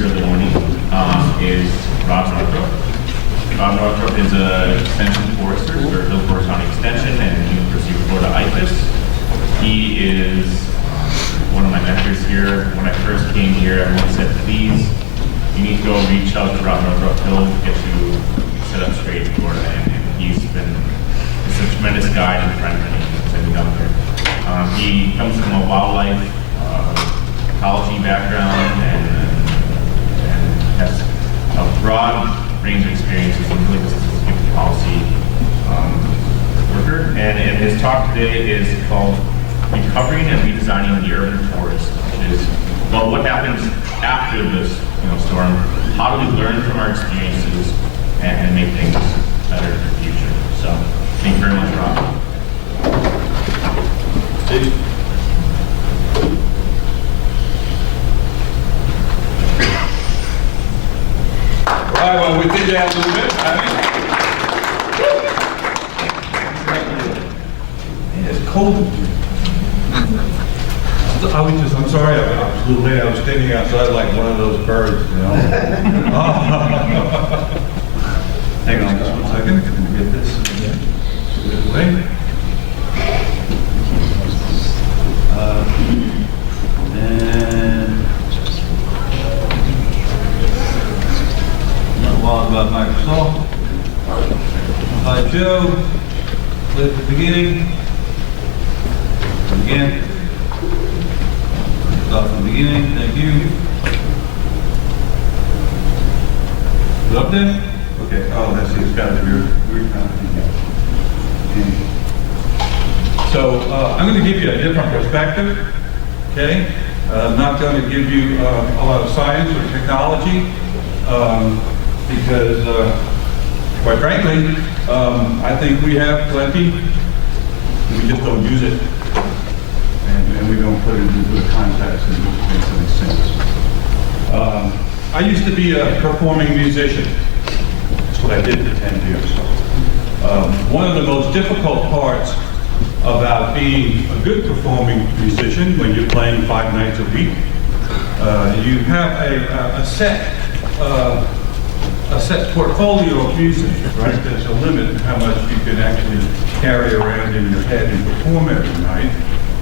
speaker of the morning is Rob Northrop. Rob Northrop is an extension forester for Hill Forest County Extension and University of Florida IFAS. He is one of my mentors here. When I first came here, everyone said, please, you need to go reach out to Rob Northrop. He'll get you set up straight in Florida. And he's been a tremendous guide and friend since I've been down there. He comes from a wildlife ecology background and has a broad range of experiences in really just a policy worker. And his talk today is called Recovering and Redesigning the Urban Forest, which is, well, what happens after this storm? How do we learn from our experiences and make things better in the future? So, thank you very much, Rob. Steve. All right, well, we did that a little bit, Man, it's cold in here. I'm sorry, I was a little late. I was standing outside like one of those birds, you know. Hang on just 1 second. Can we get this? Get it away. And not wild about Microsoft. Hi, Joe. Click at the beginning. Again. Start from the beginning. Thank you. Is it up there? Okay. Oh, that's it's got to be weird kind of thing. So I'm going to give you a different perspective. Okay. I'm not going to give you a lot of science or technology because, quite frankly, I think we have plenty. We just don't use it. And we don't put it into the context in which it makes any sense. I used to be a performing musician. That's what I did for 10 years. One of the most difficult parts about being a good performing musician when you're playing 5 nights a week, you have a set portfolio of music, right? There's a limit to how much you can actually carry around in your head and perform every night.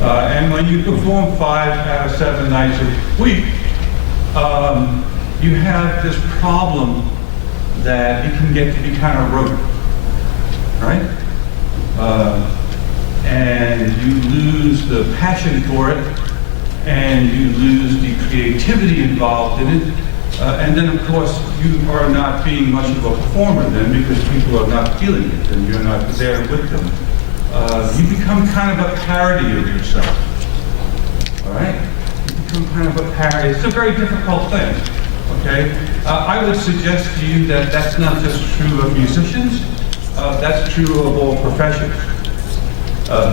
And when you perform 5 out of 7 nights a week, you have this problem that it can get to be kind of rote, right? And you lose the passion for it, and you lose the creativity involved in it. And then, of course, you are not being much of a performer then because people are not feeling it and you're not there with them. You become kind of a parody of yourself, all right? You become kind of a parody. It's a very difficult thing, okay? I would suggest to you that that's not just true of musicians, that's true of all professions.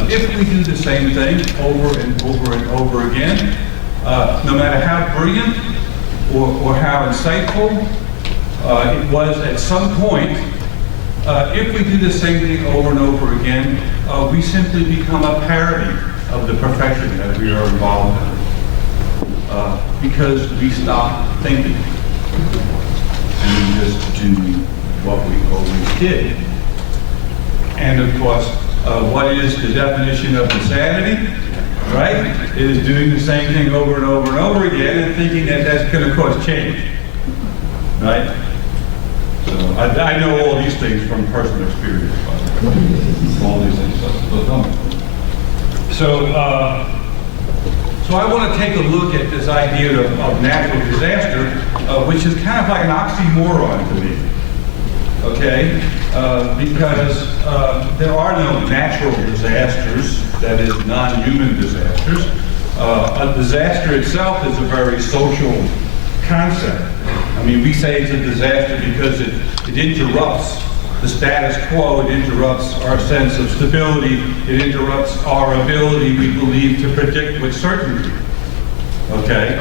If we do the same thing over and over and over again, no matter how brilliant or how insightful it was at some point, if we do the same thing over and over again, we simply become a parody of the profession that we are involved in. Because we stop thinking and we just do what we always did. And of course, what is the definition of insanity? Right? It is doing the same thing over and over and over again and thinking that that's going to cause change. Right? So I know all these things from personal experience. All these things. So I want to take a look at this idea of natural disaster, which is kind of like an oxymoron to me. Okay? Because there are no natural disasters, that is, non-human disasters. A disaster itself is a very social concept. I mean, we say it's a disaster because it interrupts the status quo, it interrupts our sense of stability, it interrupts our ability, we believe, to predict with certainty. Okay?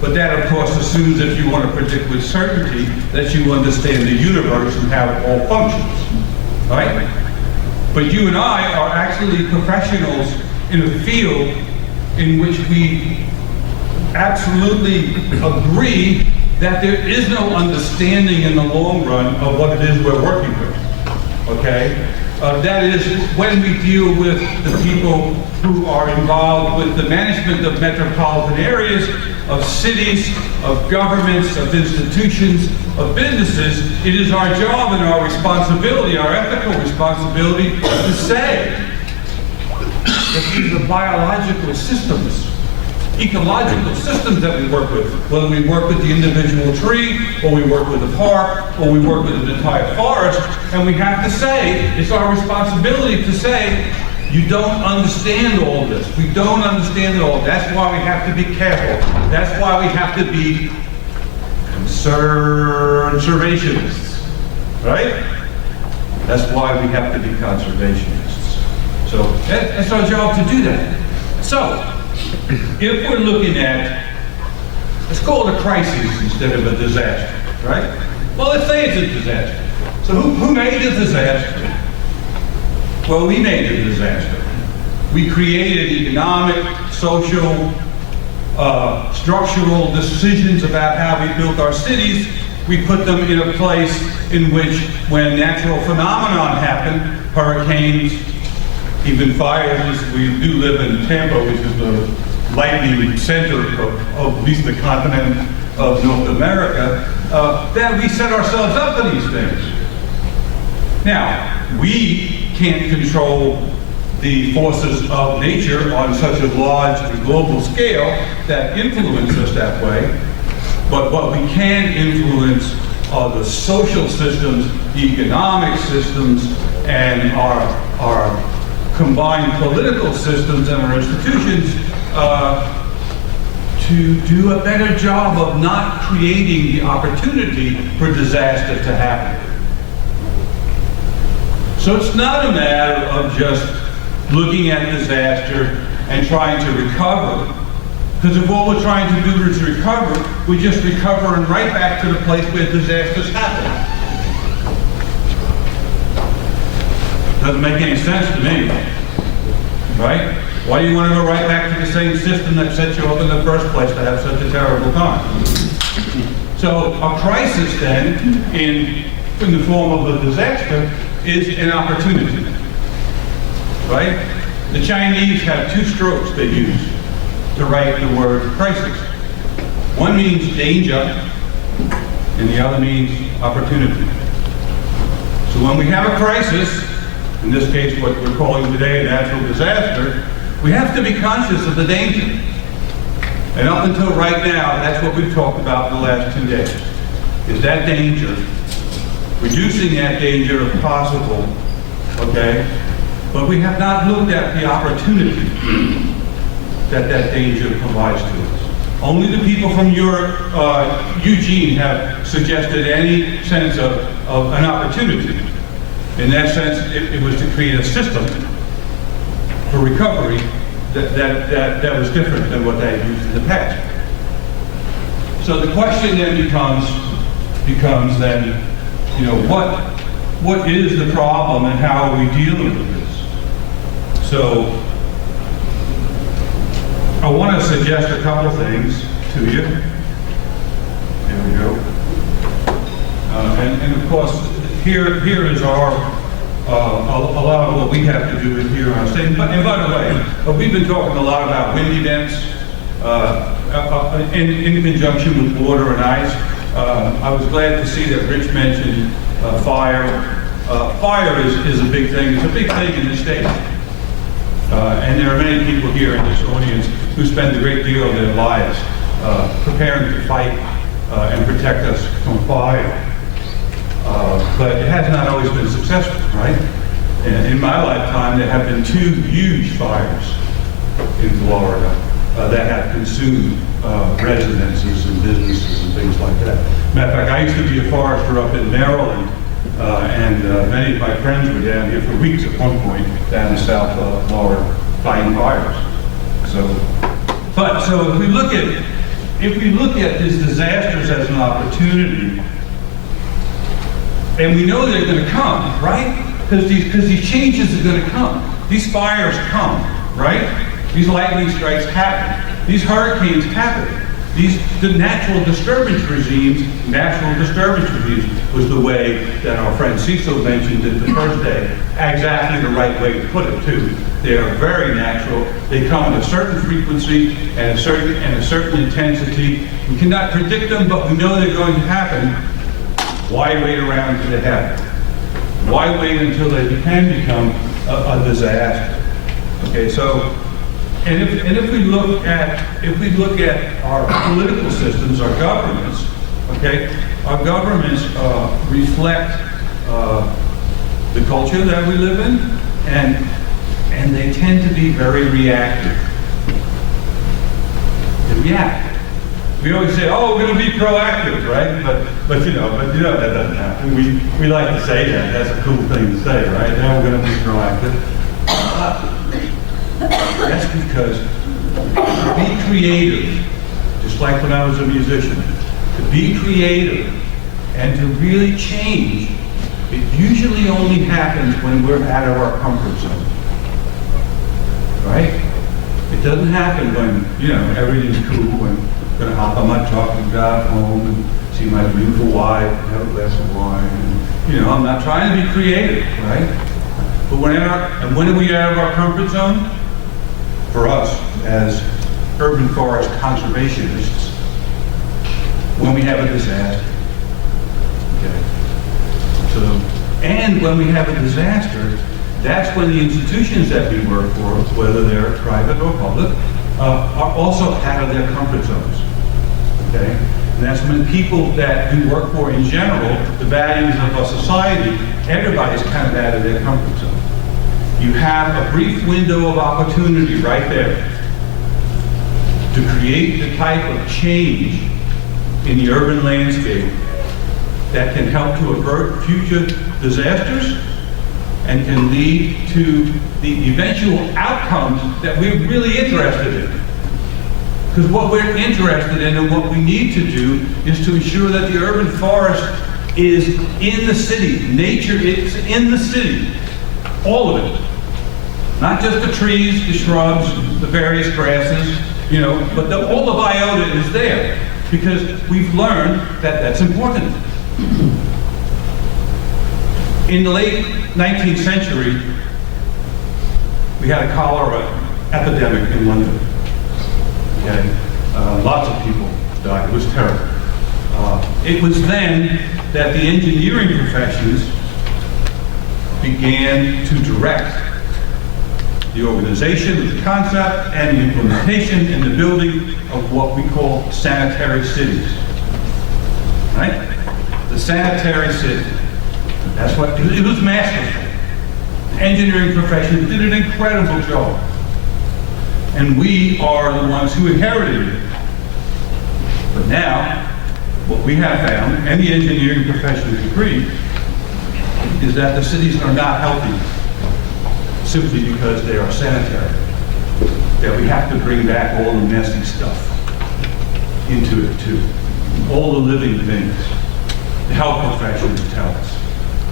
But that, of course, assumes if you want to predict with certainty that you understand the universe and how it all functions. Right? But you and I are actually professionals in a field in which we absolutely agree that there is no understanding in the long run of what it is we're working with, okay? That is, when we deal with the people who are involved with the management of metropolitan areas, of cities, of governments, of institutions, of businesses, it is our job and our responsibility, our ethical responsibility, to say that these are biological systems, ecological systems that we work with, whether we work with the individual tree, or we work with a park, or we work with an entire forest, and we have to say, it's our responsibility to say, you don't understand all this. We don't understand it all. That's why we have to be careful. That's why we have to be conservationists, right? That's why we have to be conservationists. So that's our job to do that. So, if we're looking at, let's call it a crisis instead of a disaster, right? Well, let's say it's a disaster. So who made the disaster? Well, we made the disaster. We created economic, social, structural decisions about how we built our cities. We put them in a place in which, when natural phenomenon happen, hurricanes, even fires. We do live in Tampa, which is the lightning center of at least the continent of North America, that we set ourselves up for these things. Now, we can't control the forces of nature on such a large and global scale that influence us that way, but what we can influence are the social systems, the economic systems, and our combined political systems and our institutions to do a better job of not creating the opportunity for disaster to happen. So it's not a matter of just looking at disaster and trying to recover, because if all we're trying to do is recover, we just recover and right back to the place where disasters happen. Doesn't make any sense to me, right? Why do you want to go right back to the same system that set you up in the first place to have such a terrible time? So a crisis then, in the form of a disaster, is an opportunity, right? The Chinese have two strokes they use to write the word crisis. One means danger, and the other means opportunity. So when we have a crisis, in this case what we're calling today a natural disaster, we have to be conscious of the danger. And up until right now, that's what we've talked about in the last 2 days, is that danger, reducing that danger if possible, okay? But we have not looked at the opportunity that that danger provides to us. Only the people from Eugene have suggested any sense of an opportunity. In that sense, it was to create a system for recovery that was different than what they had used in the past. So the question then becomes then, you know, what is the problem and how are we dealing with this? So I want to suggest a couple things to you. There we go. And of course, here is our a lot of what we have to do here on our state. And by the way, we've been talking a lot about wind events in conjunction with water and ice. I was glad to see that Rich mentioned fire. Fire is a big thing. It's a big thing in this state. And there are many people here in this audience who spend a great deal of their lives preparing to fight and protect us from fire. But it has not always been successful, right? In my lifetime, there have been 2 huge fires in Florida that have consumed residences and businesses and things like that. Matter of fact, I used to be a forester up in Maryland, and many of my friends were down here for weeks at one point down in South Florida fighting fires. So if we look at these disasters as an opportunity, and we know they're going to come, right? Because these changes are going to come. These fires come, right? These lightning strikes happen. These hurricanes happen. The natural disturbance regimes was the way that our friend Cecil mentioned it the first day. Exactly the right way to put it, too. They are very natural. They come at a certain frequency and a certain intensity. We cannot predict them, but we know they're going to happen. Why wait around until they happen? Why wait until they can become a disaster? Okay, so, and if we look at our political systems, our governments, okay, our governments reflect the culture that we live in, and they tend to be very reactive. They react. We always say, "Oh, we're going to be proactive," right? But you know that doesn't happen. We like to say that. That's a cool thing to say, right? Now we're going to be proactive. That's because to be creative, just like when I was a musician, to be creative and to really change, it usually only happens when we're out of our comfort zone, right? It doesn't happen when, everything's cool and I'm going to hop on my truck and drive home and see my beautiful wife and have a glass of wine. And, I'm not trying to be creative, right? But when are we out of our comfort zone? For us, as urban forest conservationists, when we have a disaster. Okay. So, and when we have a disaster, that's when the institutions that we work for, whether they're private or public, are also out of their comfort zones. Okay? And that's when people that we work for in general, the values of our society, everybody's kind of out of their comfort zone. You have a brief window of opportunity right there to create the type of change in the urban landscape that can help to avert future disasters and can lead to the eventual outcomes that we're really interested in. Because what we're interested in and what we need to do is to ensure that the urban forest is in the city. Nature is in the city. All of it. Not just the trees, the shrubs, the various grasses, but all the biota is there. Because we've learned that that's important. In the late 19th century, we had a cholera epidemic in London. Okay? Lots of people died. It was terrible. It was then that the engineering professions began to direct the organization of the concept and the implementation and the building of what we call sanitary cities. Right? The sanitary city. That's what, it was masterful. The engineering profession did an incredible job. And we are the ones who inherited it. But now, what we have found, and the engineering profession agree, is that the cities are not healthy simply because they are sanitary. That we have to bring back all the messy stuff into it too. All the living things. The health professions tell us.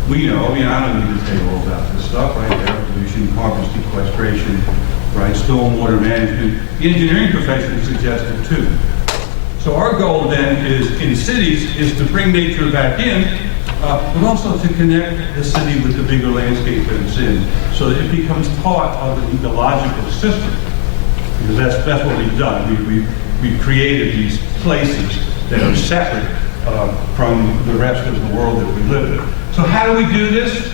We know, I don't need to tell you all about this stuff, right? Air pollution, carbon sequestration, right? Stormwater management. The engineering profession suggested too. So our goal then is, in cities, is to bring nature back in, but also to connect the city with the bigger landscape that it's in, so that it becomes part of the ecological system. Because that's what we've done. We've created these places that are separate from the rest of the world that we live in. So how do we do this?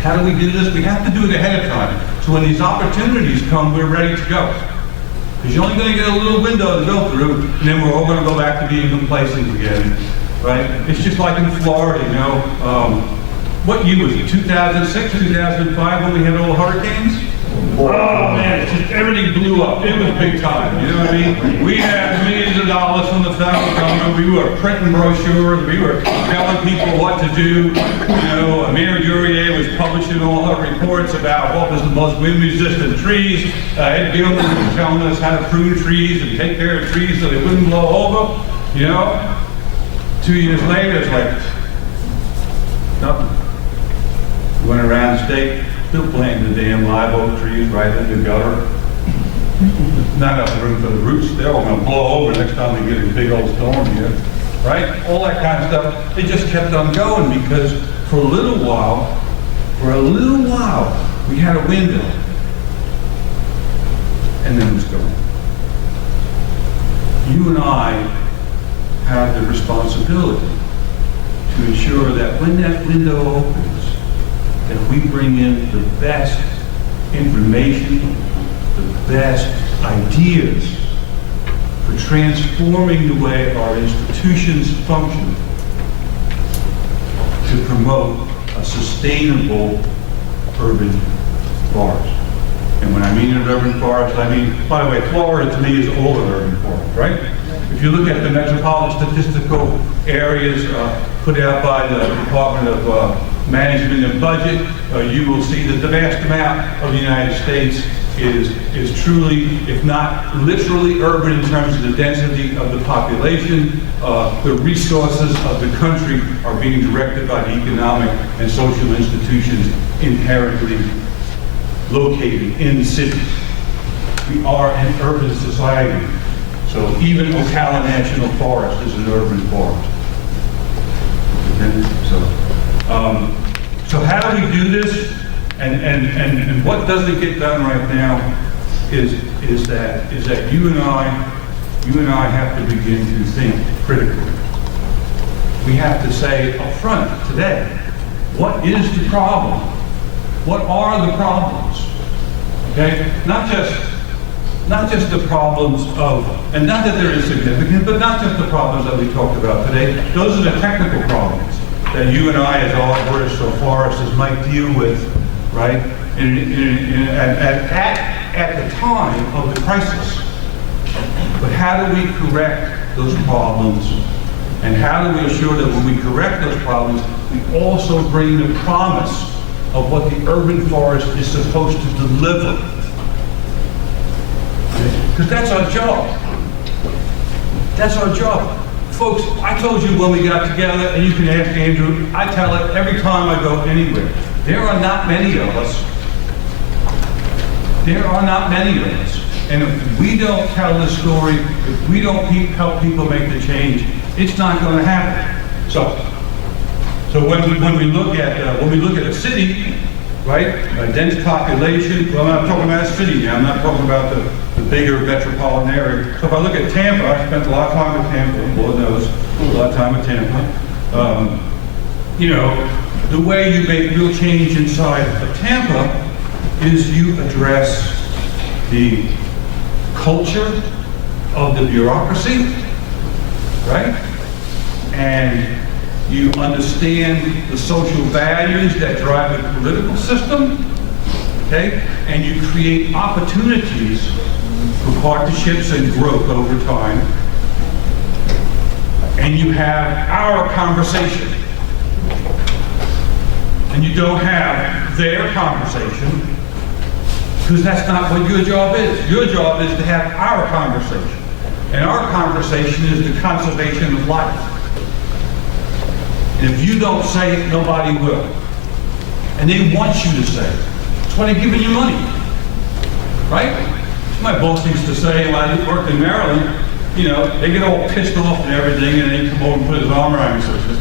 How do we do this? We have to do it ahead of time. So when these opportunities come, we're ready to go. Because you're only going to get a little window to go through, and then we're all going to go back to being complacent again, right? It's just like in Florida, what year was it? 2006, 2005, when we had all the hurricanes? Oh man, it's just, everything blew up. It was big time, you know what I mean? We had millions of dollars from the federal government. We were printing brochures. We were telling people what to do. Amir Durier was publishing all her reports about what was the most wind-resistant trees. Ed Gilman was telling us how to prune trees and take care of trees so they wouldn't blow over. 2 years later, it's like nothing. We went around the state, still planting the damn live oak trees right in the gutter. not enough room for the roots. They're all going to blow over next time they get a big old storm here, right? All that kind of stuff. They just kept on going because for a little while, we had a window, and then it was gone. You and I have the responsibility to ensure that when that window opens, that we bring in the best information, the best ideas for transforming the way our institutions function to promote a sustainable urban forest. And when I mean an urban forest, I mean, by the way, Florida to me is all an urban forest, right? If you look at the metropolitan statistical areas put out by the Department of Management and Budget, you will see that the vast amount of the United States is truly, if not literally urban in terms of the density of the population. The resources of the country are being directed by the economic and social institutions inherently located in cities. We are an urban society. So even Ocala National Forest is an urban forest. Okay? So how do we do this? And what doesn't get done right now is that you and I have to begin to think critically. We have to say up front today, what is the problem? What are the problems? Okay? Not just the problems of, and not that they're insignificant, but not just the problems that we talked about today. Those are the technical problems that you and I as arborists or foresters might deal with, right? At the time of the crisis. But how do we correct those problems? And how do we ensure that when we correct those problems, we also bring the promise of what the urban forest is supposed to deliver? Because that's our job. That's our job. Folks, I told you when we got together, and you can ask Andrew, I tell it every time I go anywhere. There are not many of us. There are not many of us. And if we don't tell the story, if we don't help people make the change, it's not going to happen. So when we look at a city, right, a dense population. Well, I'm not talking about a city now. I'm not talking about the bigger metropolitan area. So if I look at Tampa, I spent a lot of time with Tampa. Lord knows, a lot of time with Tampa. You know, the way you make real change inside of Tampa is you address the culture of the bureaucracy, right? And you understand the social values that drive the political system, okay? And you create opportunities for partnerships and growth over time. And you have our conversation. And you don't have their conversation, because that's not what your job is. Your job is to have our conversation. And our conversation is the conservation of life. And if you don't say it, nobody will. And they want you to say it. That's why they're giving you money. Right? My boss used to say when I worked in Maryland, you know, they get all pissed off and everything, and then he come over and put his arm around me and says,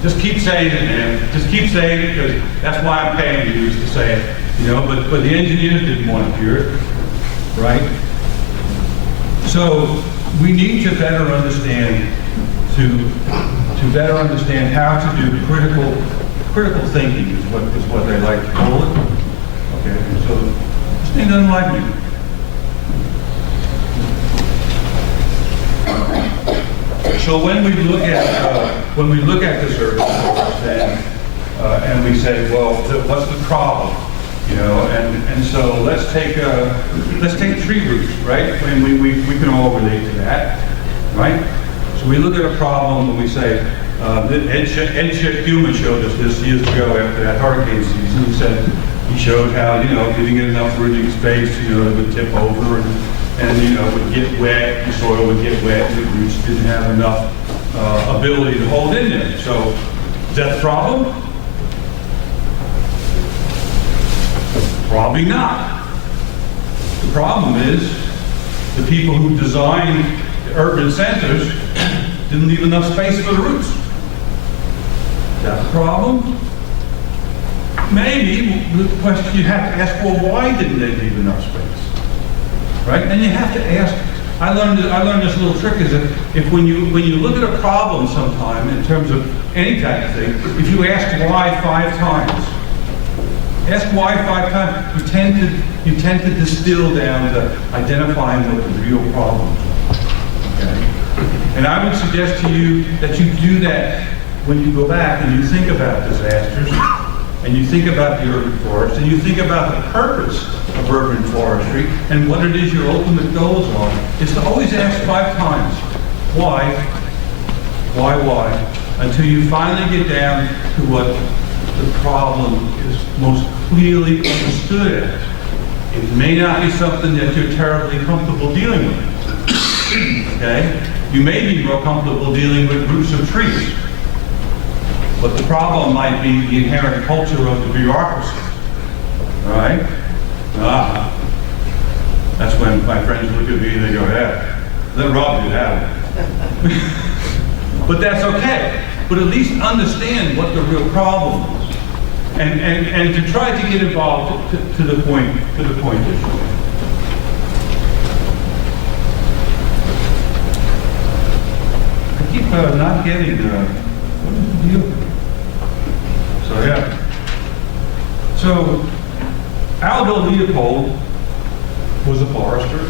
just keep saying it, man. Just keep saying it, because that's why I'm paying you to say it. You know, but the engineers didn't want to hear it, right? So we need to better understand how to do critical thinking is what they like to call it. Okay, so this thing doesn't like me. So when we look at this urban forest and we say, well, what's the problem? You know, and so let's take tree roots, right? And we can all relate to that, right? So we look at a problem and we say, Ed Human showed us this years ago after that hurricane season. He showed how, you know, giving it enough rooting space, you know, it would tip over and you know, would get wet, the soil would get wet, and the roots didn't have enough ability to hold in there. So is that the problem? Probably not. The problem is The people who designed the urban centers didn't leave enough space for the roots. Is that a problem? Maybe. The question you have to ask, well, why didn't they leave enough space? Right? And you have to ask. I learned this little trick is that if when you look at a problem sometime in terms of any type of thing, if you ask why 5 times, you tend to distill down to identifying what the real problem is. Okay? And I would suggest to you that you do that when you go back and you think about disasters, and you think about the urban forest, and you think about the purpose of urban forestry, and what it is your ultimate goals are, is to always ask 5 times, why, until you finally get down to what the problem is most clearly understood as. It may not be something that you're terribly comfortable dealing with, okay? You may be more comfortable dealing with roots of trees. But the problem might be the inherent culture of the bureaucracy. All right? That's when my friends look at me and they go, yeah, let Rob do that. But that's okay. But at least understand what the real problem is. And to try to get involved to the point issue. I keep not getting what is the deal? So yeah. So Aldo Leopold was a forester.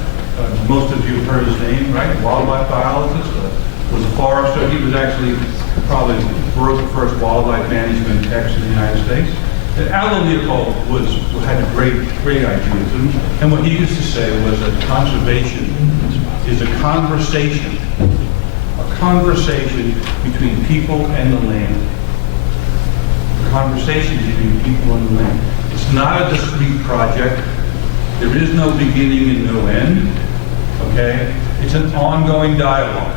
Most of you have heard his name, right? Wildlife biologist, was a forester. He was actually probably the first wildlife management ex in the United States. And Aldo Leopold had great ideas. And what he used to say was that conservation is a conversation between people and the land. Conversation between people and the land. It's not a discrete project. There is no beginning and no end. Okay? It's an ongoing dialogue.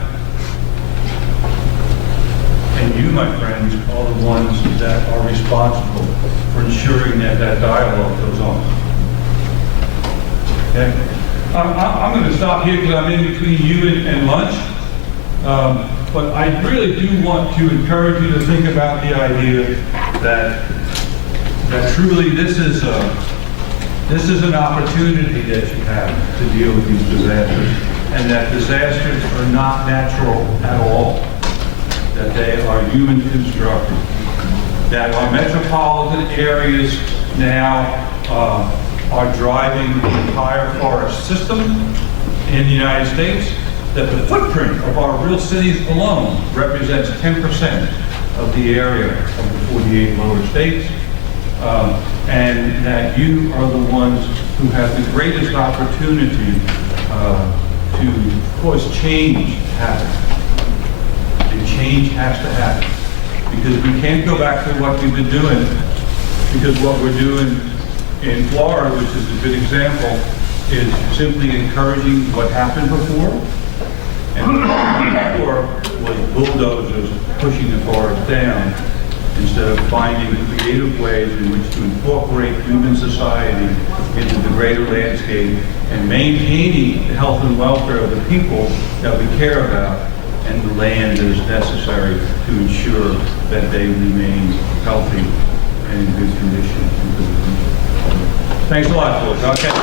And you, my friends, are the ones that are responsible for ensuring that that dialogue goes on. Okay? I'm going to stop here because I'm in between you and lunch. But I really do want to encourage you to think about the idea that truly this is an opportunity that you have to deal with these disasters, and that disasters are not natural at all, that they are human constructed, that our metropolitan areas now are driving the entire forest system in the United States, that the footprint of our real cities alone represents 10% of the area of the 48 lower states, and that you are the ones who have the greatest opportunity to cause change to happen. And change has to happen. Because we can't go back to what we've been doing, because what we're doing in Florida, which is a good example, is simply encouraging what happened before. And before was bulldozers pushing the forest down, instead of finding creative ways in which to incorporate human society into the greater landscape and maintaining the health and welfare of the people that we care about and the land that is necessary to ensure that they remain healthy and in good condition. Thanks a lot, folks. I'll catch you.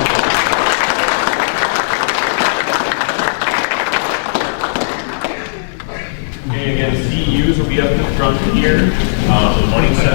Okay, again, CEUs will be up in front here. The morning session